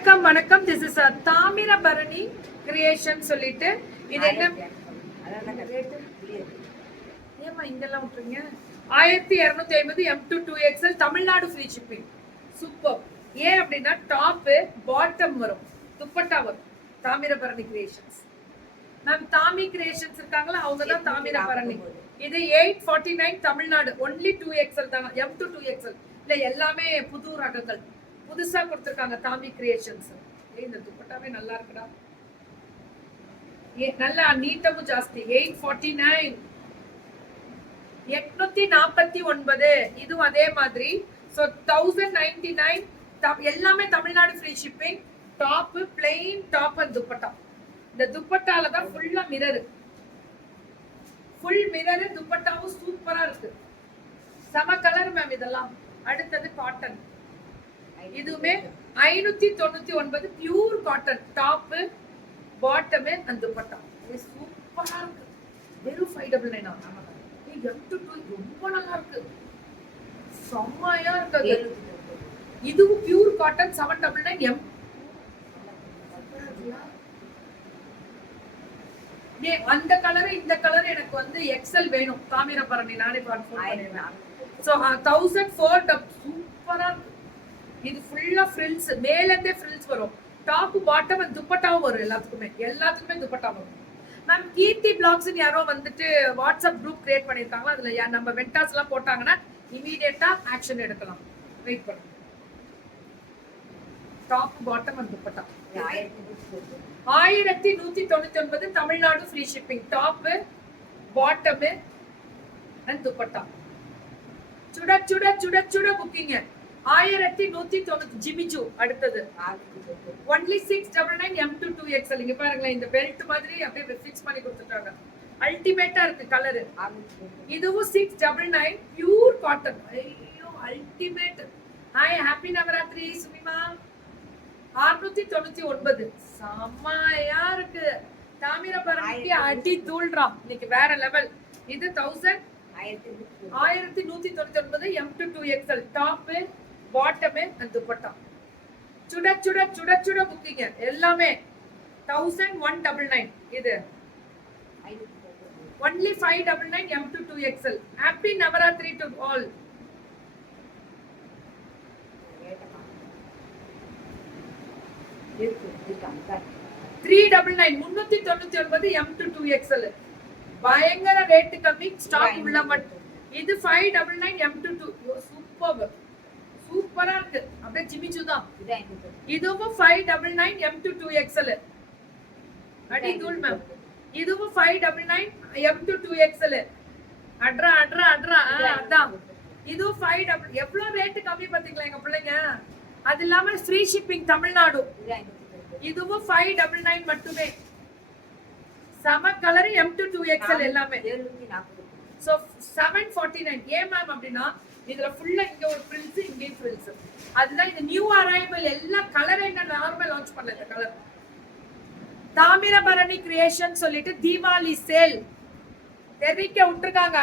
வணக்கம் வணக்கம். This is Thamirabarani creation சொல்லிட்டு இது என்ன ஏமா இங்கெல்லாம் விட்டுருங்க. 1250 M2 2XL Tamil Nadu free shipping. Super. ஏன் அப்படின்னா டாப் பாட்டம் வரும், துப்பட்டா வரும். Thamirabarani creations. Ma'am Dhami creations இருக்காங்களா, அவங்க தான் தாமிரபரணி. இது 849 தமிழ்நாடு. ஒன்லி 2XL தான், M2 2XL இல்ல, எல்லாமே புது ரகங்கள் புதுசா கொடுத்திருக்காங்க தாமி கிரியேஷன்ஸ். இந்த துப்பட்டாவே நல்லா இருக்குடா, நல்லா நீட்டமும் ஜாஸ்தி. 849 849. இதுவும் அதே மாதிரி. ஸோ 1099. எல்லாமே Tamil Nadu free shipping. Top plain top and dupatta. இந்த துப்பட்டால தான் ஃபுல்லா மிரர், ஃபுல் மிரர். துப்பட்டாவும் சூப்பரா இருக்கு, சம கலர் மேம் இதெல்லாம். அடுத்தது காட்டன். இதுவுமே 599 pure cotton. Top bottom and dupatta சூப்பரா இருக்கு. வெறும் 599. ரொம்ப நல்லா இருக்கு, செம்மையா இருக்கு. இதுவும் பியூர் காட்டன் 799 M. அந்த கலர் இந்த கலர் எனக்கு வந்து எக்ஸல் வேணும். தாமிரபரணி நானே பண்ணிடுறேன். சோ 1004. சூப்பரா இருக்கு. இது ஃபுல்லா ஃப்ரில்ஸ், மேல இருந்தே ஃப்ரில்ஸ் வரும். டாப் பாட்டம் துப்பட்டாவும் வரும். எல்லாத்துக்குமே துப்பட்டா வரும். மேம் கீர்த்தி பிளாக்ஸ் யாரோ வந்துட்டு வாட்ஸ்அப் குரூப் கிரியேட் பண்ணிருக்காங்க. அதுல நம்ம வெண்டாஸ் எல்லாம் போட்டாங்கன்னா இமீடியட்டா ஆக்ஷன் எடுக்கலாம். வெயிட் பண்ணுங்க. Top bottom and dupatta 1199 Tamil Nadu free shipping. Top bottom and dupatta. சுட சுட சுட சுட புக்கிங் 1190 ஜிமிஜு. அடுத்தது ஒன்லி 699 M2 2XL. இங்க பாருங்களேன், இந்த பெல்ட் மாதிரி அப்படியே ஃபிக்ஸ் பண்ணி கொடுத்துட்டாங்க. அல்டிமேட்டா இருக்கு கலர். இதுவும் 699 பியூர் காட்டன். ஐயோ ultimate. Hi, happy Navaratri Sumima. 699. செம்மையா இருக்கு. தாமிரபரணிக்கு அடி தூள்றா இன்னைக்கு, வேற லெவல். இது 1199 M2 2XL. Top bottom and dupatta. சுட சுட சுட சுட புக்கிங்க எல்லாமே. 1199. இது only 599 M2 2XL. happy navaratri to all. $399 M2 2XL. பயங்கர ரேட் கம்மி, ஸ்டாக் உள்ள மட்டும். இது 599 M2 2. சூப்பர், சூப்பரா இருக்கு. அப்படியே ஜிமிஜு தான். இதுவும் 599 M2 2XL. அடி தூள் மேம். இதுவும் 599 M2 2XL. அட்ரா அட்ரா அட்ரா. அதான் இதுவும் 5. எவ்வளவு ரேட் கம்மி பாத்தீங்களா எங்க பிள்ளைங்க. அது இல்லாம ஃப்ரீ ஷிப்பிங் தமிழ்நாடு. இதுவும் 599 மட்டுமே. சம கலர் M2 2XL எல்லாமே. சோ 749. ஏன் மேம் அப்படின்னா இதுல ஃபுல்லா இங்க ஒரு ஃப்ரில்ஸ், இங்க ஃப்ரில்ஸ். அதுதான் இந்த நியூ அரைவல். எல்லா கலர் என்ன நார்மல் லான்ச் பண்ணல இந்த கலர். தாமிரபரணி கிரியேஷன் சொல்லிட்டு தீபாவளி சேல் தெரிவிக்க விட்டுருக்காங்க.